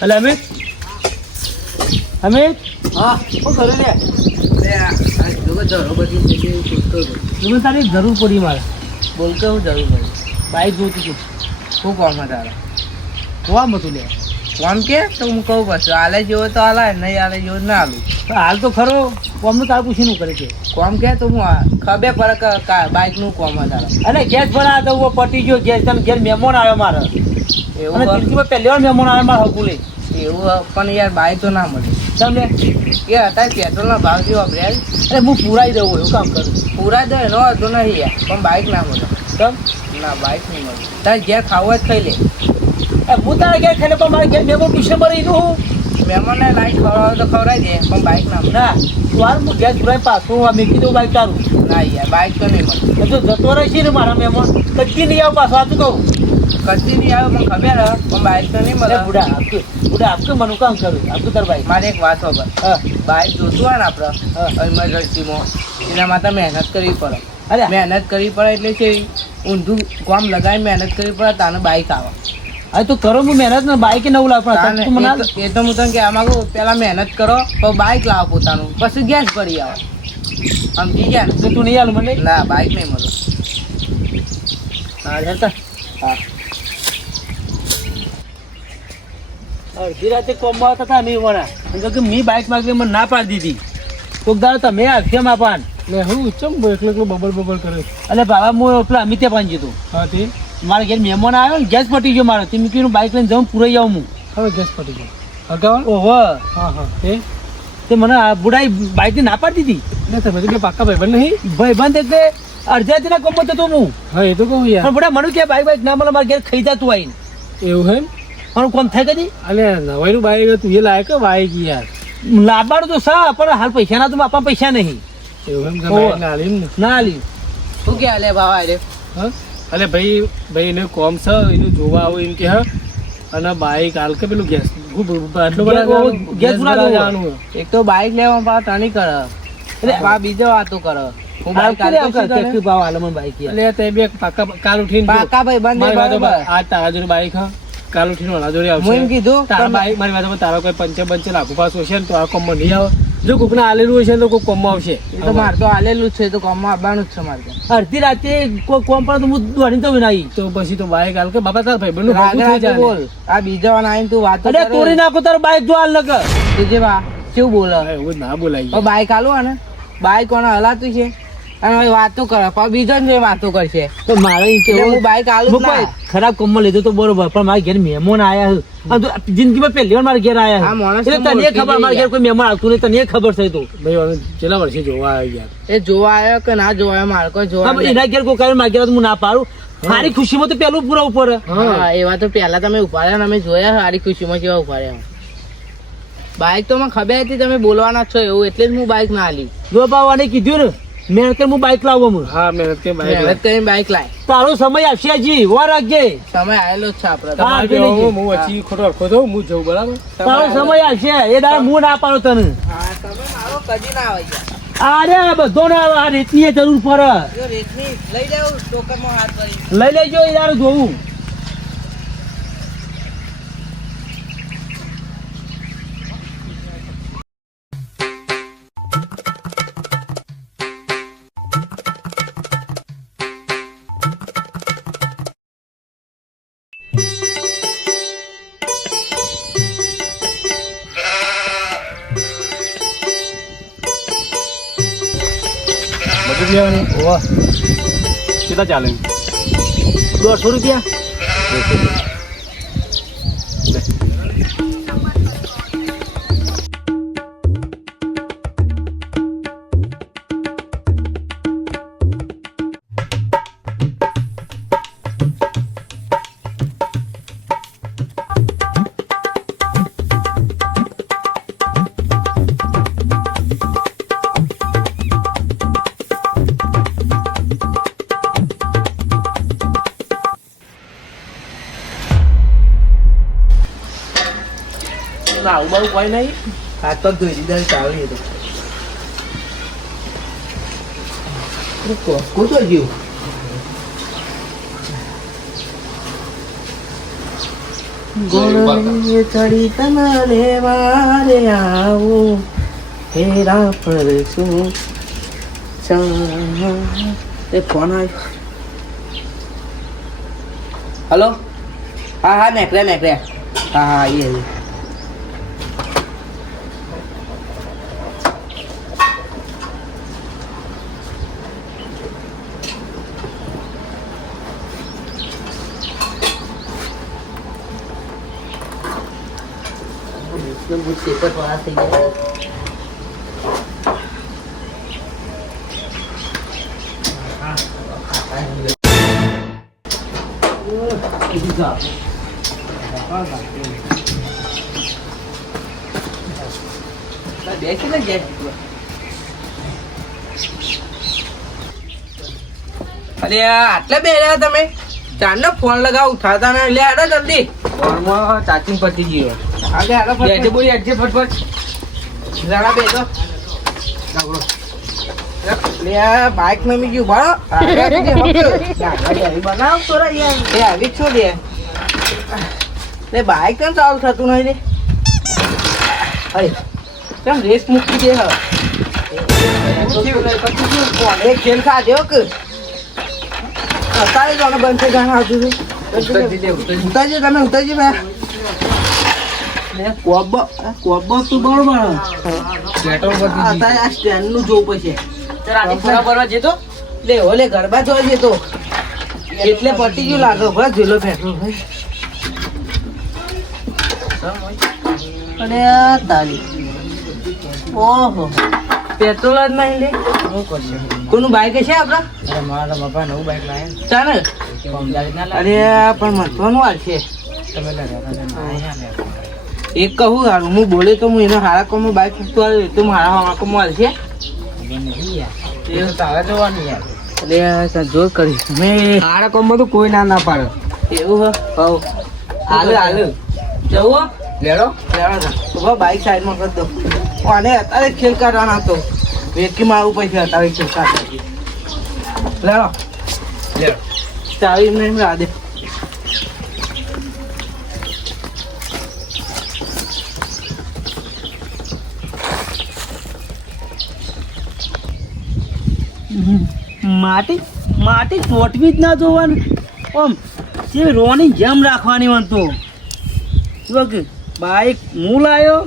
અલે અમિત અમિત હા શું કરે લે જોકે જરૂર બધી જગ્યાએ પૂછતો હતો. તમે તારી જરૂર પડી મારે બોલ કે હું જરૂર પડી બાઈક જોતી હતી શું કોમ તારે કોમ હતું લે કોમ કે તો હું કહું પાછું હાલે જેવો તો હાલે નહીં હાલે જેવો ના હાલું હાલ તો ખરો કોમનું તાર પૂછીને કરે છે કોમ કે તો હું ખબર પડે કે બાઇકનું કોમ તારે અરે ગેસ ભરા તો પટી ગયો ગેસ તમે ઘેર મહેમાન આવ્યો મારે એવું અને જિંદગીમાં પહેલી વાર મહેમાન આવ્યો મારે હકુલે એવું પણ યાર બાઇક તો ના મળે તમને એ અત્યારે પેટ્રોલના ભાવ જેવો વાપર્યા અરે હું પૂરાઈ દઉં એવું કામ કરું પૂરા દે એનો વાંધો નહીં યાર પણ બાઇક ના મળે તમ ના બાઇક નહીં મળે તારે ઘેર ખાવું જ ખાઈ લે હું તારા ઘેર ખાઈને પણ મારે ઘેર મહેમાન પૂછે મરે એનું હું મહેમાનને લાઈટ ખવડાવે તો ખવડાવી દે પણ બાઇક ના મળે ના વાર હું ગેસ ભરાઈ પાછું આ મેકી દઉં બાઈક તારું ના યાર બાઇક તો નહીં મળે તો જતો રહેશે ને મારા મહેમાન કચ્છી નહીં આવ પાછું સાચું કહું કચ્છી નહીં આવે મને ખબર હે પણ બાઇક તો નહીં મળે અરે બુડા આપતું મને કામ કરું આપતું તાર બાઈક મારે એક વાત ખબર હા બાઇક જોતું હોય ને આપણે ઇમરજન્સીમાં એના માટે મહેનત કરવી પડે અરે મહેનત કરવી પડે એટલે છે ઊંધું કામ લગાવી મહેનત કરવી પડે તાને બાઇક આવે હવે તો કરો હું મહેનત ને બાઈક નવું લાવ તાને પણ તું મને એ તો હું તને કહેવા માંગુ પહેલાં મહેનત કરો તો બાઇક લાવો પોતાનું પછી ગેસ ભરી આવો સમજી ગયા ને તું નહીં આલું મને ના બાઇક નહીં મળે હા હેરતા હા અડધી રાતે કોમમાં આવતા હતા મેં વણા કે મેં બાઇક માગી મને ના પાડી દીધી કોક દાડો તમે આવશે માં પાન ને હું ચમ એકલો બબલ કરે એટલે બાબા હું પેલા અમિતે પાન જીતું હા તે મારે ઘેર મહેમાન આવ્યો ને ગેસ પટી ગયો મારે તે મેં કીધું બાઇક લઈને જાઉં પૂરાઈ જાઉં હું હવે ગેસ પટી ગયો અગાઉ ઓહો હા હા તે મને આ બુડાઈ બાઇકની ના પાડી દીધી ને તમે તો બે પાક્કા ભાઈબંધ નહીં ભાઈબંધ એટલે અડધાથી કોમમાં થતો હું હા એ તો કહું યાર પણ બુડા મને કે બાઈક ના મળે મારે ઘેર ખાઈ જતું આવીને એવું હે મારું કોમ થાય કદી અલે નવાઈનું બાઈક તું એ લાયક બાઈક યાર લાવવાનું તો સા પણ હાલ પૈસા ના તો આપવા પૈસા નહીં એવું એમ ઓહો. ના આલી ને ના આલી શું કે લે ભાવા રે હા અલે ભાઈ એને કોમ છે એનું જોવા આવું એમ કે હા અને બાઈક હાલ કે પેલું ગેસ આટલો ગેસ ભરાવા જવાનું એક તો બાઇક લેવા પા તણી કરે એટલે આ બીજો વાતો કરે હું બાઇક કેટલી ભાવ હાલે મને બાઈક યાર એટલે તે બે પાક્કા કાલ ઉઠીને જો. પાકા ભાઈ બંધ મારી વાતો બરાબર આ તારા જોડે બાઈક હા કાલ ઉઠીને ઓલા જોડે હું એમ આવશે કીધું તારા તમે- બાઈક મારી વાતો તારા કોઈ પંચે લાખો પાસ હશે ને તો આ કોમમાં નહીં આવે જો કોકને આલેલું હશે ને તો કોક કોમમાં આવશે એ તો મારે તો હાલેલું જ છે તો કોમમાં આવવાનું જ છે મારે તો. અડધી રાતે કોઈ કોમ પડે તો હું દોડીને તો વિનાઈ તો પછી તો બાઈક હાલ કે બાબા તારા ભાઈબંધનું રાગે ભેગું થઈ રાગે જાય બોલ આ બીજા વાળા આવીને તું વાતો અરે તોડી નાખો તારું બાઈક જો હાલ લગ જે બા કેવું બોલે ને. એવું ના બોલાય હવે બાઇક આલું ને બાઇક કોને હલાતું છે અને હવે વાતો કરે પણ બીજો ને વાતો કરશે તો મારે ઈ એટલે કેવું હું બાઇક આલું હું જ કોઈ ના. ખરાબ કોમમાં લીધું તો બરોબર પણ મારા ઘેર મહેમાન આયા છે. અને તું જિંદગીમાં પહેલી વાર મારા ઘેર આયા આ છે. માણસ એટલે તને ખબર મારા ઘેર કોઈ મહેમાન આવતું નહીં તને ખબર છે તું ભાઈ હવે છેલ્લા વર્ષે જોવા આવ્યા યાર એ જોવા આવ્યો કે ના જોવા આવ્યો મારે કોઈ જોવા હવે નહીં. એના ઘેર કોઈ કરે મારા ઘેર તો હું ના પાડું મારી ખુશીમાં તો પેલું પૂરા ઉપર હા એવા તો પહેલા તમે ઉભા રહ્યા ને અમે જોયા સારી ખુશીમાં કેવા ઉભા રહ્યા બાઇક તો મને ખબર હતી તમે બોલવાના જ છો એવું એટલે જ હું બાઇક ના આલી જો બાવાને કીધું ને મહેનત કરી હું બાઈક લાવું હું હા મહેનત કે બાઈક મહેનત કરીને બાઇક લાય તારો સમય આવશે હજી વાર રાખજે સમય આવેલો જ છે આપડે તો. હા, તમારે હું વચ્ચે ખોટો અડખો થયો હું જઉં બરાબર તારો સમય આવશે એ દાડે હું ના પાડો તને હા તમે મારો કદી ના આવી જાય અરે બધો ના આવે, આ રેતની જરૂર પડે જો રેતની લઈ જાવ ટોકરમાં હાથ કરી લઈ લેજો એ દાડે જોવું બધું લેવાની ઓહ કેટલા ચાલે 100 રૂપિયા આવું બાવું કોઈ નહીં હાથ પગ ધોઈ દીધા ચાલે એ તો કોતો જીવ ગોળે ચડી તને લેવા રે આવું ફેરા પર શું એ ફોન આવ્યો. હલો, હા હા નીકળ્યા હા હા એ પેપર વાળા થઈ ગયા. બેસી ને જાય. અરે આટલા બે રહ્યા તમે ચાંદનો ફોન લગાવ ઉઠાતા ને લે આડો જલ્દી. ફોનમાં ચાર્જિંગ પતી ગયો. આગે આડો ફટ બોલી અડજે ફટફટ. જરા બેસો. લે બાઈક નમી ગયું બાળો. બનાવ તો રે યાર. એ આવી છો લે. લે બાઈક કેમ ચાલુ થતું નહીં લે. અરે કેમ રેસ મૂકી દે હવે. એક ખેલ ખાધ્યો કે અત્યારે જોને બંધ થઈ ગયા આવતું ઉતારજો તમે ઉતારજો ભાઈ. કોબો તું બરોબર અત્યારે આ સ્ટેન્ડ નું જોવું પડશે. ફરવા જતો લે ઓલે ગરબા જોવા જતો એટલે પટી ગયું લાગે ભાઈ ઝીલો પેટ્રોલ અને તારી ઓહો પેટ્રોલ જ નહીં લે. કોનું બાઈક છે આપડા? મારા બાપા નવું બાઈક લાયા ચાલે. અરે પણ મહત્વનું હાલ છે. એક કહું હારું હું બોલે તો હું એના હારા કોમમાં બાઈક ફૂટતું આવે તો મારા હારા કોમમાં હાલ છે. તારા જોવાનું યાર. અરે જોર કરી મેં હારા કોમમાં તો કોઈ ના પાડે એવું હે. હાલ હાલ જવું લેડો લેડો બાઈક સાઈડમાં કરી દો. આને અત્યારે ખેલ કાઢવાનો હતો વેકી મારવું પછી અત્યારે ખેલ કાઢવા લેડો લેડો ચાવી નહીં રાધે. માટી માટી ચોટવી જ ના જોવાનું. આમ જે રોની જેમ રાખવાની વાંધો. બાઈક હું લાવ્યો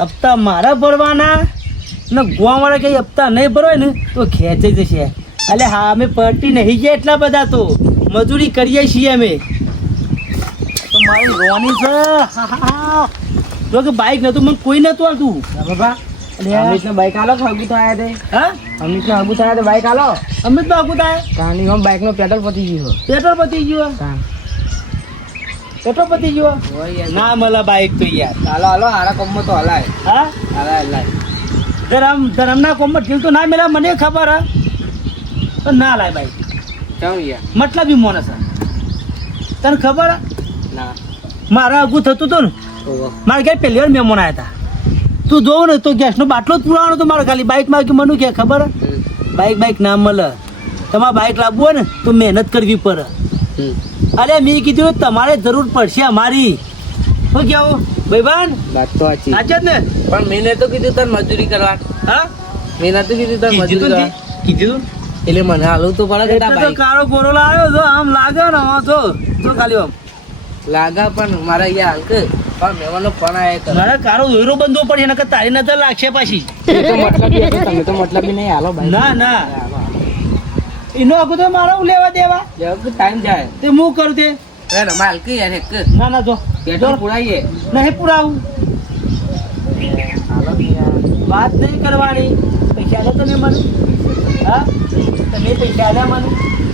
હપ્તા મારા ભરવાના ને ગોવાવાળા કંઈ હપ્તા નહીં ભરવાય ને તો ખેંચાઈ જશે. એટલે હા અમે પટી નહીં જાય એટલા બધા તો મજૂરી કરીએ છીએ અમે તો મારી રોની છે. જો કે બાઈક નતું મને કોઈ નતું આવતું બાબા. અમિતને બાઈક આલો હગું થાય તે. હા અમિતને હગું થાય તો બાઈક આલો. અમિત તો હગું થાય કાની હમ બાઈકનો પેટ્રોલ પતી ગયું. પેટ્રોલ પતી ગયું પેટ્રોલ પતી ગયો ના મળે બાઈક તો યાર. હાલો હાલો હારા કોમમાં તો હલાય. હા હલાય હલાય ધરમના કોમમાં ઢીલ તો ના મળે મને ખબર હે તો ના લાય બાઈક. કેમ યાર મતલબ ઈ મોનસ તને ખબર હે ના મારા હગું થતું હતું ને મારે ઘેર પહેલી વાર મહેમાન આવ્યા હતા. તું જોવ ને તો ગેસનો બાટલો જ પુરાવાનો હતો મારો ખાલી. બાઈક માં મને કે ખબર બાઈક ના મળે. તમારે બાઈક લાવવું હોય ને તો મહેનત કરવી પડે. અરે મેં કીધું તમારે જરૂર પડશે અમારી. શું કેવું ભાઈબાન? વાત તો સાચી જ ને. પણ મેં તો કીધું તાર મજૂરી કરવા. હા મેં નતું કીધું તાર મજૂરી કરવા કીધું એટલે મને હાલવું તો પડે. કાળો ગોરો લાવ્યો છો આમ લાગે ને તો ખાલી આમ લાગે પણ મારા અહીંયા હાલ કે મહેમાનો પણ આયા મારે કારો દોરો બંધવો પડે એના કરતા તારી નજર લાગશે પાછી. તમે તો મતલબ નહીં હાલો ના ના એનો આગળ તો મારો લેવા દેવા ટાઈમ જાય તે હું કરું તે માલકી યાર ના ના જો પેટ્રોલ પુરાઈએ નહીં પુરાવું. વાત નહીં કરવાની. પૈસા લો તમે મને. હા તમે પૈસા આલ્યા મને.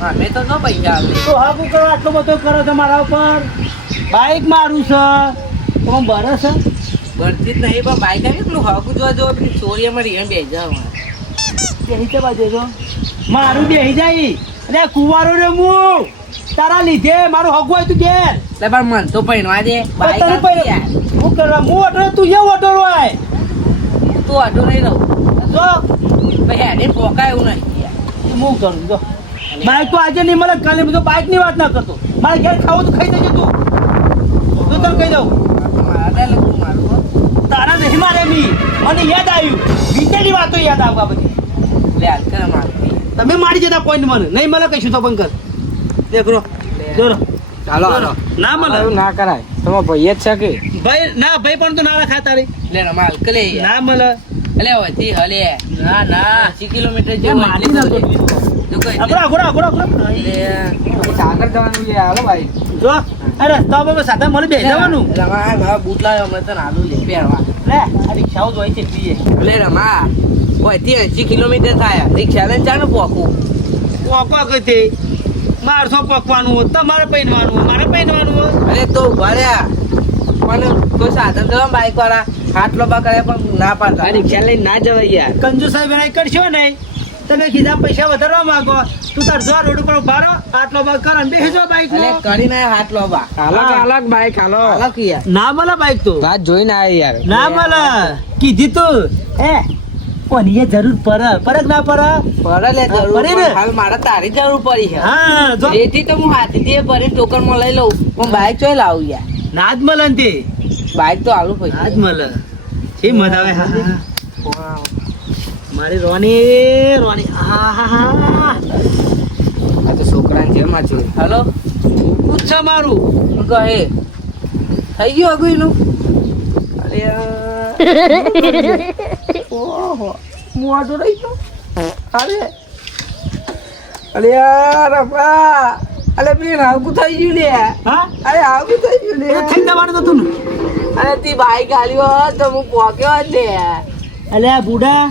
હા મેં તો ન પૈસા આપ્યા તો હા શું કરો આટલો બધો કરો તમારા ઉપર. બાઈક મારું છે તમે બરસ બરતી જ નહીં પણ બાઈક આવી પેલું હાકું જોવા જો પેલી ચોરીમાં રીમ બેસી જાવ બેસી જવા દેજો મારું બેસી જાય. અરે કુવારો રે હું તારા લીધે મારું હગું હોય તું ઘેર પણ મન તો પહેરવા દે. હું કરવા હું ઓટો તું એ ઓટો હોય તું ઓટો નહીં રહું જો ભાઈ હેડે પોકાય એવું નહીં હું કરું જો. બાઈક તો આજે નહીં મળે કાલે બધું બાઈક ની વાત ના કરતો. મારે ઘેર ખાવું તો ખાઈ દેજે તું. હું તને કહી દઉં તારા નહીં મારે મી મને યાદ આવ્યું વીતેલી વાતો યાદ આવવા બધી તમે મારી જતા પોઈન્ટ મને નહીં મળે કહીશું તો બંકર દેખરો જોરો ચાલો હાલો ના મળે એવું ના કરાય તમારો ભાઈ જ છે કે ભાઈ ના ભાઈ પણ તો ના રખા તારી લે રમાલ કલે ના મળે અલે હોતી હલે ના 80 કિલોમીટર એ જેવું મારી ના તો આગળ સાગર જવાનું છે હાલો ભાઈ જો અરે રસ્તા પર સાધા મને બેસી જવાનું રમા બૂટ લાવ્યો અમે તને આલુ લે પહેરવા લે આ રિક્ષાઓ જોઈ છે પીએ લે રમા હોતી 80 કિલોમીટર થાય રિક્ષા લઈને ચાને પોકું પોકો કઈ મારસો પોકવાનું હોય તમારે પહેરવાનું મારે પહેરવાનું હોય અરે તો ઉભા રહ્યા પણ કોઈ સાધન તો બાઈક વાળા હાથ લોબા કરે પણ ના પાડતા રિક્ષા લઈને ના જવાય યાર કંજુ સાહેબ એના કરશો નહીં તમે કીધા પૈસા વધારવા માંગો તું તાર જો રોડ ઉપર ઉભા રહો આટલો બાઈક કર અને બેસી જો બાઈક અરે કરીને હાથ લોબા અલગ બાઈક હાલો અલગ યાર ના મળે બાઈક તો વાત જોઈને આય યાર ના મળે કીધી તું એ કોની જરૂર પરક ના પર પડે લે જરૂર પડે ને? હાલ મારે તારી જરૂર પડી છે હા જો એથી તો હું હાથથી ભરી ટોકન માં લઈ લઉં પણ બાઈક ચોય લાવું યાર ના જ મળે ને તે બાઈક તો આલુ પૈસા ના જ મળે છે મજા આવે હા મારી રોની હા હા હા આ તો છોકરાને જેમ આ છે હાલો પૂછ મારું શું કહે થઈ ગયું અગું એનું અરે ઓહો મોઢું રહી ગયું અરે અરે યાર અપા અરે બેન આવું થઈ ગયું લે હા અરે આવું થઈ ગયું લે થઈ જવાનું તો તું અરે તી બાઈક આલ્યો હોત તો હું પોક્યો જ ને અલ્યા બુડા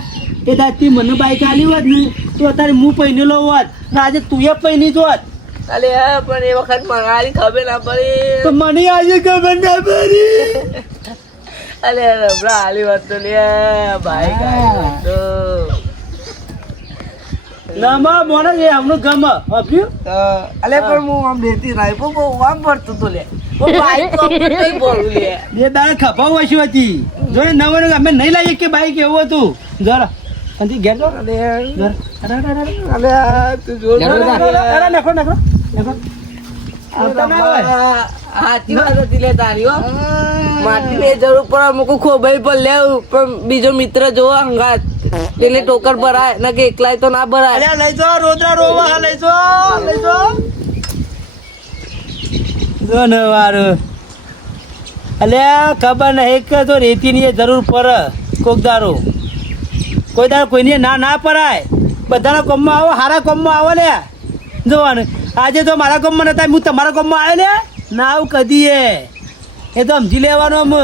એ દાતી મને બાઈક આલી હોત ને તો અત્યારે હું પહેરેલો હોત ને આજે તું એ પહેરી જોત અરે પણ એ વખત મારી ખબર ના પડી તો મને આજે ખબર ના પડી અરે રબરા આલી વાત તો લે બાઈક આલી તો નામા મોને એ હમનું ગમ આપ્યું અલે પણ હું આમ દેતી રાઈ બહુ આમ પડતું તો લે બાઈક તો કઈ બોલું લે એ દાળ ખપાવ વસ્યું હતી જોડે નવો અમે નહીં લાવીએ કે બાઈક એવું હતું જરા અંતી ઘેર જો અલે જરા અલે તું જો અરે નખો નખો નખો આવતા ના હોય હાથી વાત હતી લે તારી હો માટી ને જરૂર પડે મુકુ ખોબાઈ પર લેવું પણ બીજો મિત્ર જોવો હંગાત એટલે ટોકર ભરાય ના કે એકલાય તો ના ભરાય અલ્યા લઈ જો રોદરા રોવા લઈ જો જો ન વાર અલ્યા ખબર નહીં કે તો રેતીની જરૂર પડે કોક દારો કોઈ દારો કોઈની ના પડાય બધાના કોમમાં આવો હારા કોમમાં આવો લે જોવાનું આજે તો મારા કોમમાં નતા હું તમારા કોમમાં આવ્યો લે ના આવું કદી એ તો સમજી લેવાનો અમે